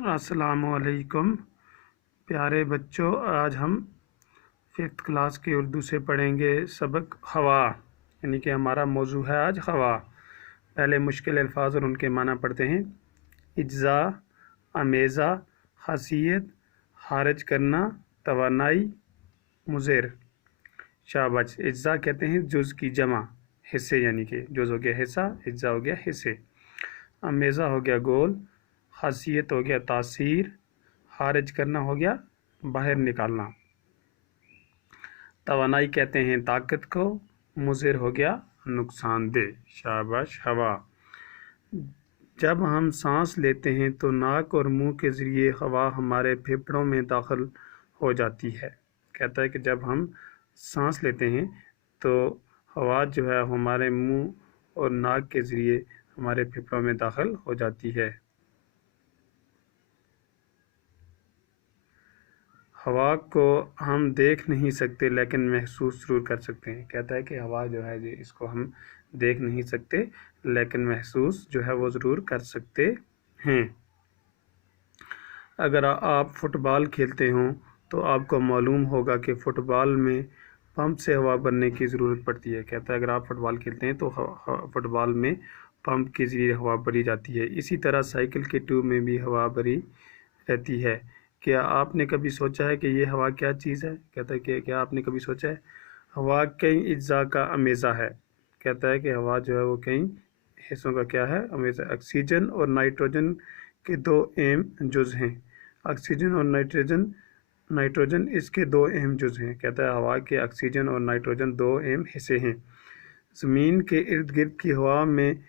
अस्सलाम वालेकुम प्यारे बच्चों, आज हम 5th क्लास की उर्दू से पढ़ेंगे सबक हवा, यानी कि हमारा मौजू है आज हवा। पहले मुश्किल अल्फाज और उनके माना पढ़ते हैं। इज्जा, अमेज़ा, खासियत, खारिज करना, तवानाई, मुज़र। शाबाश। इज्जा कहते हैं जुज़ की जमा, हिस्से, यानी कि जुज़ हो गया हिस्सा, इज्जा हो गया हिस्से। अमेज़ा हो गया गोल, खासियत हो गया तासीर, खारिज करना हो गया बाहर निकालना, तवानाई कहते हैं ताकत को, मुज़र हो गया नुकसानदेह। शाबाश। हवा, जब हम सांस लेते हैं तो नाक और मुंह के ज़रिए हवा हमारे फेफड़ों में दाखिल हो जाती है। कहता है कि जब हम सांस लेते हैं तो हवा जो है हमारे मुंह और नाक के ज़रिए हमारे फेफड़ों में दाखिल हो जाती है। हवा को हम देख नहीं सकते लेकिन महसूस ज़रूर कर सकते हैं। कहता है कि हवा जो है इसको हम देख नहीं सकते लेकिन महसूस जो है वो ज़रूर कर सकते हैं। अगर आप फुटबॉल खेलते हों तो आपको मालूम होगा कि फ़ुटबॉल में पंप से हवा भरने की ज़रूरत पड़ती है। कहता है अगर आप फुटबॉल खेलते हैं तो फुटबॉल में पंप के ज़रिए हवा भरी जाती है। इसी तरह साइकिल के ट्यूब में भी हवा भरी रहती है। क्या आपने कभी सोचा है कि ये हवा क्या चीज़ है? कहता है कि क्या आपने कभी सोचा है? हवा कई अज्जा का अमेज़ा है। कहता है कि हवा जो है वो कई हिस्सों का क्या है? अमेज़ा। ऑक्सीजन और नाइट्रोजन के दो अहम जुज़ हैं। ऑक्सीजन और नाइट्रोजन इसके दो अहम जुज़ हैं। कहता है हवा के ऑक्सीजन और नाइट्रोजन दो अहम हिस्से हैं। ज़मीन के इर्द गिर्द की हवा में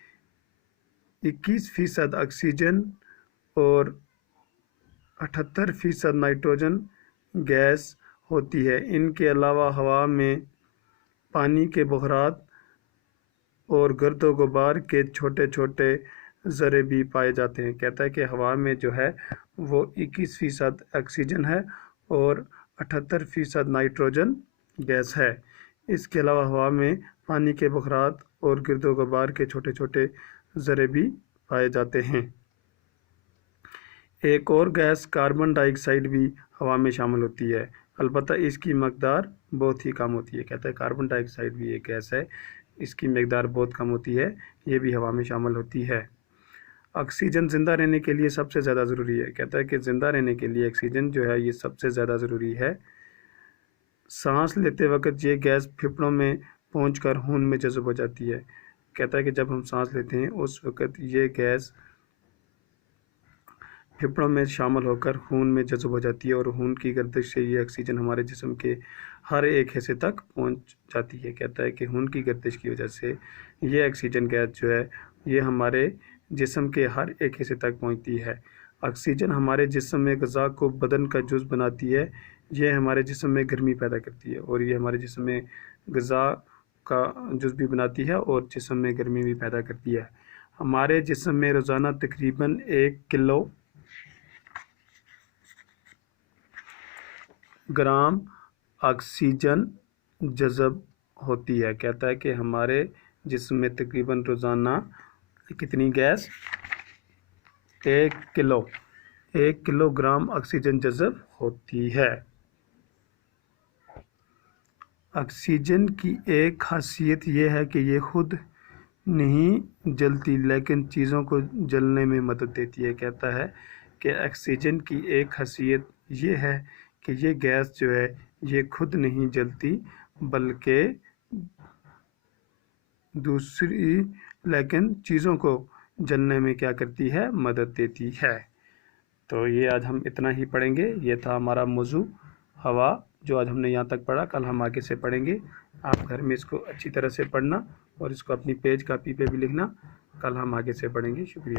21% ऑक्सीजन और 78% नाइट्रोजन गैस होती है। इनके अलावा हवा में पानी के बुखारात और गर्दो गुबार के छोटे छोटे ज़रे भी पाए जाते हैं। कहता है कि हवा में जो है वो 21% ऑक्सीजन है और 78% नाइट्रोजन गैस है। इसके अलावा हवा में पानी के बुखारात और गर्दो गुबार के छोटे छोटे ज़रे भी पाए जाते हैं। एक और गैस कार्बन डाइऑक्साइड भी हवा में शामिल होती है, अलबत्ता इसकी मकदार बहुत ही कम होती है। कहता है कार्बन डाइऑक्साइड भी एक गैस है, इसकी मकदार बहुत कम होती है, ये भी हवा में शामिल होती है। ऑक्सीजन ज़िंदा रहने के लिए सबसे ज़्यादा ज़रूरी है। कहता है कि ज़िंदा रहने के लिए ऑक्सीजन जो है ये सबसे ज़्यादा ज़रूरी है। सांस लेते वक्त ये गैस फेफड़ों में पहुंचकर खून में जज़ब हो जाती है। कहता है कि जब हम सांस लेते हैं उस वक्त ये गैस फेफड़ों में शामिल होकर खून में जज़ब हो जाती है और खून की गर्दिश से ये ऑक्सीजन हमारे जिस्म के हर एक हिस्से तक पहुंच जाती है। कहता है कि खून की गर्दिश की वजह से ये ऑक्सीजन गैस जो है ये हमारे जिस्म के हर एक हिस्से तक पहुंचती है। ऑक्सीजन हमारे जिस्म में ग़िज़ा को बदन का जुज़ बनाती है। ये हमारे जिस्म में गर्मी पैदा करती है और ये हमारे जिस्म में ग़िज़ा का जुज़ भी बनाती है और जिस्म में गर्मी भी पैदा करती है। हमारे जिस्म में रोज़ाना तकरीबन 1 किलोग्राम ऑक्सीजन जज़ब होती है। कहता है कि हमारे जिस्म में तकरीबन रोज़ाना कितनी गैस 1 किलोग्राम ऑक्सीजन जज़ब होती है। ऑक्सीजन की एक खासियत यह है कि ये खुद नहीं जलती लेकिन चीज़ों को जलने में मदद देती है। कहता है कि ऑक्सीजन की एक खासियत ये है कि ये गैस जो है ये खुद नहीं जलती बल्कि दूसरी लेकिन चीज़ों को जलने में क्या करती है? मदद देती है। तो ये आज हम इतना ही पढ़ेंगे। ये था हमारा मौजू हवा, जो आज हमने यहाँ तक पढ़ा। कल हम आगे से पढ़ेंगे। आप घर में इसको अच्छी तरह से पढ़ना और इसको अपनी पेज कापी पे भी लिखना। कल हम आगे से पढ़ेंगे। शुक्रिया।